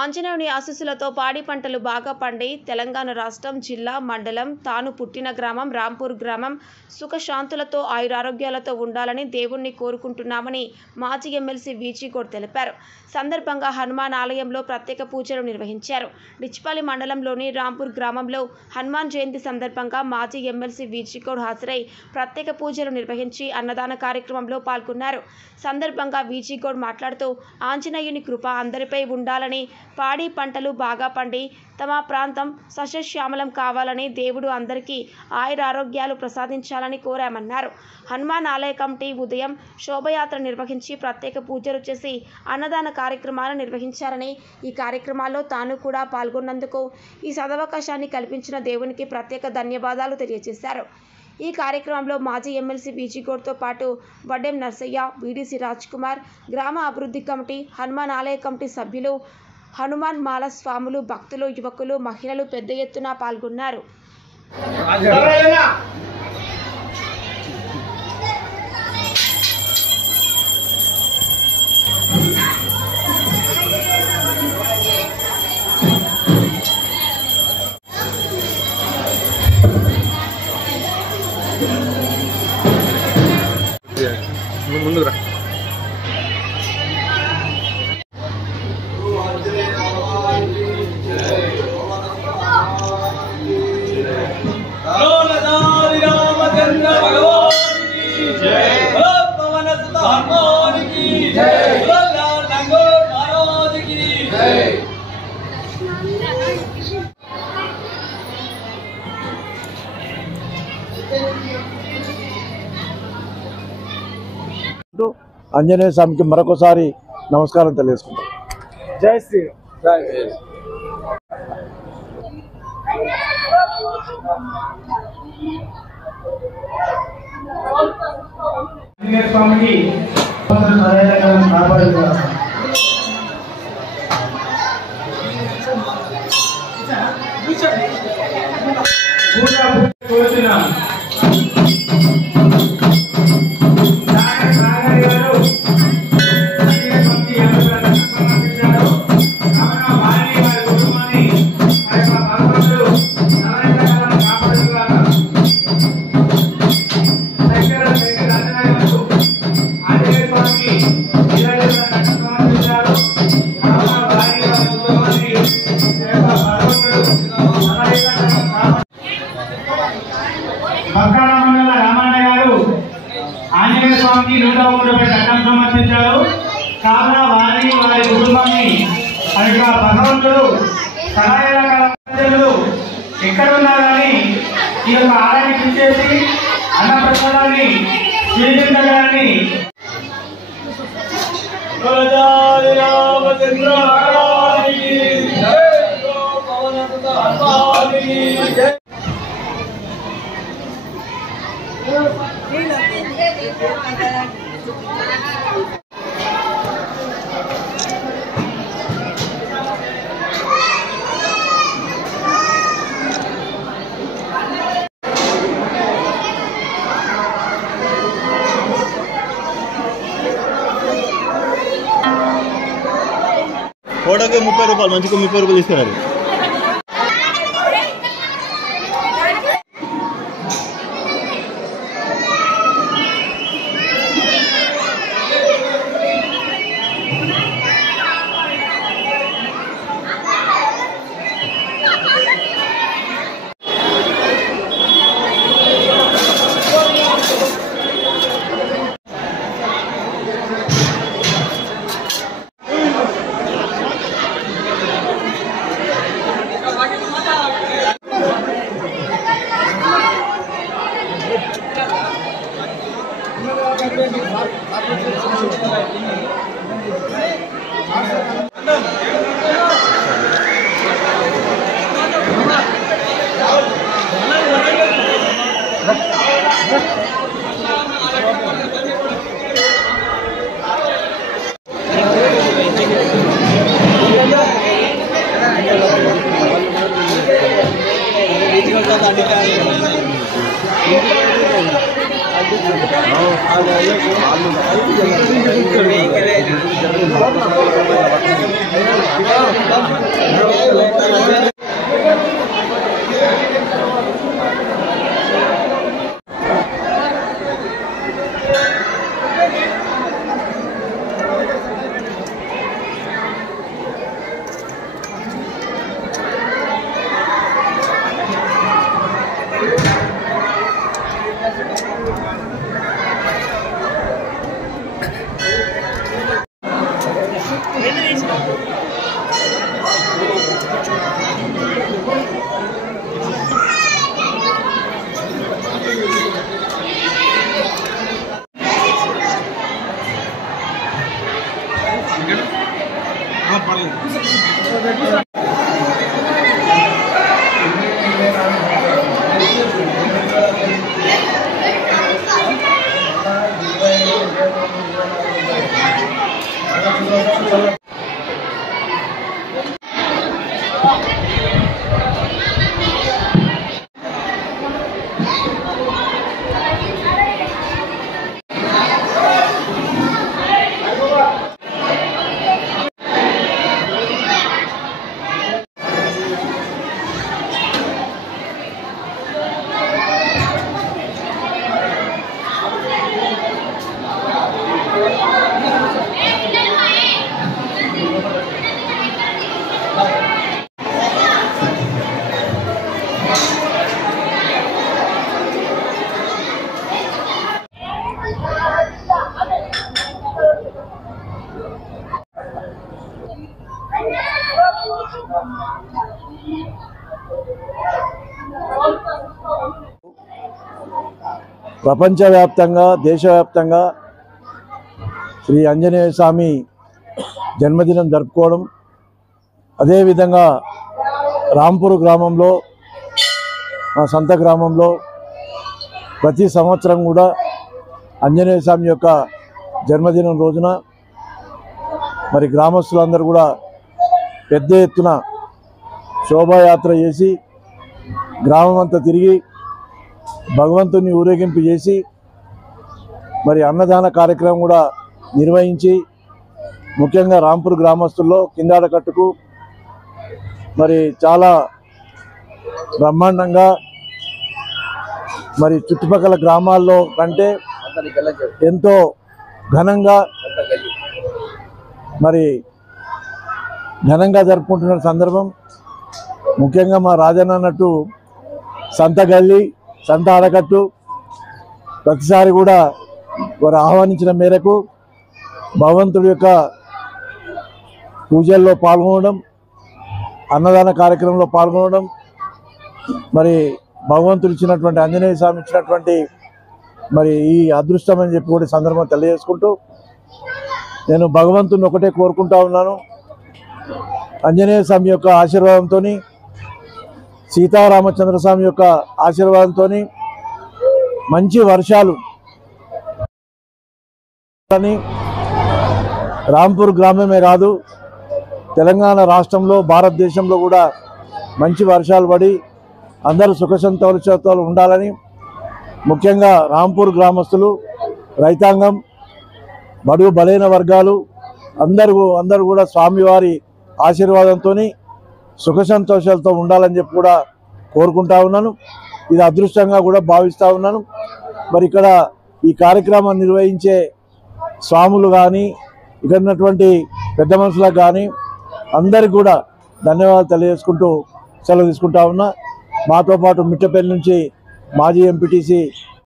ఆంజనేయుని ఆశీస్సులతో పాడి పంటలు బాగా పండి తెలంగాణ రాష్ట్రం జిల్లా మండలం తాను పుట్టిన గ్రామం రాంపూర్ గ్రామం సుఖశాంతులతో ఆయురారోగ్యాలతో ఉండాలని దేవుణ్ణి కోరుకుంటున్నామని మాజీ ఎమ్మెల్సీ వీజీ గౌడ్ తెలిపారు. సందర్భంగా హనుమాన్ ఆలయంలో ప్రత్యేక పూజలు నిర్వహించారు. డిచ్పల్లి మండలంలోని రాంపూర్ గ్రామంలో హనుమాన్ జయంతి సందర్భంగా మాజీ ఎమ్మెల్సీ వీజీ గౌడ్ హాజరై ప్రత్యేక పూజలు నిర్వహించి అన్నదాన కార్యక్రమంలో పాల్గొన్నారు. సందర్భంగా వీజీ గౌడ్ మాట్లాడుతూ ఆంజనేయుని కృప అందరిపై ఉండాలని, పాడి పంటలు బాగా పండి తమ ప్రాంతం సస్యశ్యామలం కావాలని, దేవుడు అందరికీ ఆయురారోగ్యాలు ప్రసాదించాలని కోరామన్నారు. హనుమాన్ ఆలయ కమిటీ ఉదయం శోభయాత్ర నిర్వహించి ప్రత్యేక పూజలు చేసి అన్నదాన కార్యక్రమాలు నిర్వహించారని, ఈ కార్యక్రమాల్లో తాను కూడా పాల్గొన్నందుకు ఈ సదవకాశాన్ని కల్పించిన దేవునికి ప్రత్యేక ధన్యవాదాలు తెలియజేశారు. ఈ కార్యక్రమంలో మాజీ ఎమ్మెల్సీ వీజీ గౌడ్తో పాటు వడ్డెం నర్సయ్య, వీడీసీ రాజ్ కుమార్, గ్రామ అభివృద్ధి కమిటీ, హనుమాన్ ఆలయ కమిటీ సభ్యులు, హనుమాన్ మాల స్వాములు, భక్తులు, యువకులు, మహిళలు పెద్ద ఎత్తున పాల్గొన్నారు. ముందుకు రా. ఆంజనేయ స్వామికి మరొకసారి నమస్కారం తెలియజేసుకుంటాం. జై శ్రీరామ్. ఆంజనేయ స్వామికి ఆంజనేయ స్వామికి 130 కట్టం సమర్పించారు. కావున వారి కుటుంబాన్ని భగవంతుడు సహాయాలు ఎక్కడున్నా కానీ ఈ యొక్క ఆలయాన్ని పిలిచేసి అన్నప్రసాదాన్ని స్వీకరించడాన్ని ఫోటోకి 30 రూపాయలు, మంచిగా 30 రూపాయలు తీసుకున్నారు. ప్రపంచవ్యాప్తంగా దేశవ్యాప్తంగా శ్రీ ఆంజనేయ స్వామి జన్మదినం జరుపుకోవడం, అదేవిధంగా రాంపూర్ గ్రామంలో మా సొంత గ్రామంలో ప్రతి సంవత్సరం కూడా ఆంజనేయ స్వామి యొక్క జన్మదినం రోజున మరి గ్రామస్తులందరూ కూడా పెద్ద ఎత్తున శోభాయాత్ర చేసి గ్రామం అంతా తిరిగి భగవంతుని ఊరేగింపు చేసి మరి అన్నదాన కార్యక్రమం కూడా నిర్వహించి ముఖ్యంగా రాంపూర్ గ్రామస్తుల్లో కిందాడకట్టుకు మరి చాలా బ్రహ్మాండంగా మరి చుట్టుపక్కల గ్రామాల్లో కంటే ఎంతో ఘనంగా జరుపుకుంటున్న సందర్భం. ముఖ్యంగా మా రాజన్న అన్నట్టు సంత గల్లి సంత ఆడకట్టు ప్రతిసారి కూడా వారు ఆహ్వానించిన మేరకు భగవంతుడి యొక్క పూజల్లో పాల్గొనడం, అన్నదాన కార్యక్రమంలో పాల్గొనడం, మరి భగవంతుడు ఇచ్చినటువంటి ఆంజనేయ స్వామి ఇచ్చినటువంటి మరి ఈ అదృష్టం అని చెప్పి కూడా సందర్భం తెలియజేసుకుంటూ నేను భగవంతుని ఒకటే కోరుకుంటా ఉన్నాను. ఆంజనేయ స్వామి యొక్క ఆశీర్వాదంతో, సీతారామచంద్ర స్వామి యొక్క ఆశీర్వాదంతో మంచి వర్షాలు రాంపూర్ గ్రామమే కాదు తెలంగాణ రాష్ట్రంలో భారతదేశంలో కూడా మంచి వర్షాలు పడి అందరూ సుఖ సంతోషాలు ఉండాలని, ముఖ్యంగా రాంపూర్ గ్రామస్తులు, రైతాంగం, బడుగు బలైన వర్గాలు అందరూ కూడా స్వామివారి ఆశీర్వాదంతో సుఖ సంతోషాలతో ఉండాలని చెప్పి కూడా కోరుకుంటా ఉన్నాను. ఇది అదృష్టంగా కూడా భావిస్తూ ఉన్నాను. మరి ఇక్కడ ఈ కార్యక్రమాన్ని నిర్వహించే స్వాములు కానీ ఇక్కడ ఉన్నటువంటి పెద్ద మనుషులకు కానీ అందరికి కూడా ధన్యవాదాలు తెలియజేసుకుంటూ సెలవు తీసుకుంటా ఉన్నా. మాతో పాటు మిట్టపల్లి నుంచి మాజీ ఎంపీటీసీ